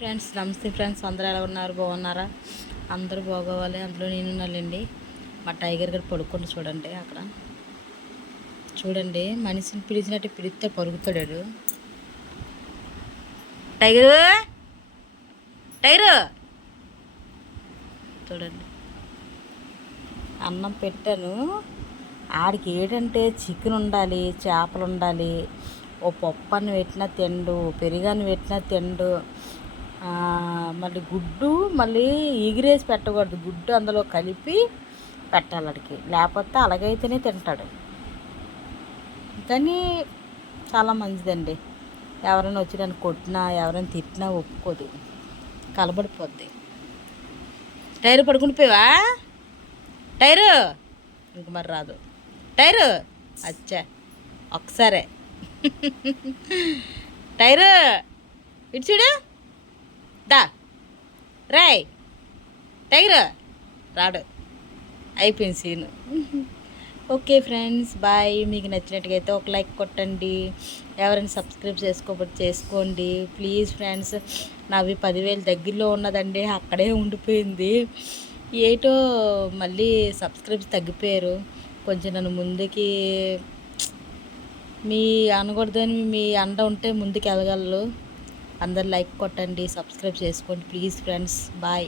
Friends నమస్తే friends, అందరూ ఎలా ఉన్నారు? బాగున్నారా? అందరూ బాగోవాలి, అందులో నేను ఉన్నానండి. మా టైగర్ గారు పడుకొని చూడండి అక్కడ. చూడండి, మనిషిని పిలిచినట్టు పిలిస్తే పరుగుతాడు. టైగరు, టైగరు చూడండి. అన్నం పెట్టాను, ఆడికి ఏంటంటే చికెన్ ఉండాలి, చేపలు ఉండాలి. ఓ పప్పు అన్నం పెట్టినా తిండు, పెరుగన్నం పెట్టినా తిండు. మళ్ళీ గుడ్డు మళ్ళీ ఎగిరేసి పెట్టకూడదు, గుడ్డు అందులో కలిపి పెట్టాలి వాడికి, లేకపోతే అలాగైతేనే తింటాడు. కానీ చాలా మంచిదండి. ఎవరైనా వచ్చి నన్ను కొట్టినా ఎవరైనా తిట్టినా ఒప్పుకోదు, కలబడిపోద్ది. టైరు పడుకుని పోయావా? టైరు ఇంక మరి రాదు. టైరు అచ్చా ఒకసారే. టైరు ఇటు చూడు, దా రాయ్. టైగర్ రాడు, అయిపోయింది సీను. Okay friends, bye. మీకు నచ్చినట్టుగా అయితే ఒక లైక్ కొట్టండి. ఎవరైనా సబ్స్క్రైబ్ చేసుకోకపోతే చేసుకోండి ప్లీజ్ ఫ్రెండ్స్. నావి 10,000 దగ్గరలో ఉన్నదండి, అక్కడే ఉండిపోయింది. ఏటో మళ్ళీ సబ్స్క్రైబ్స్ తగ్గిపోయారు. కొంచెం నన్ను ముందుకి మీ అనకూడదని మీ అండ ఉంటే ముందుకు వెళ్ళగలరు. అందరు లైక్ కొట్టండి, సబ్స్క్రైబ్ చేసుకోండి ప్లీజ్ ఫ్రెండ్స్. బాయ్.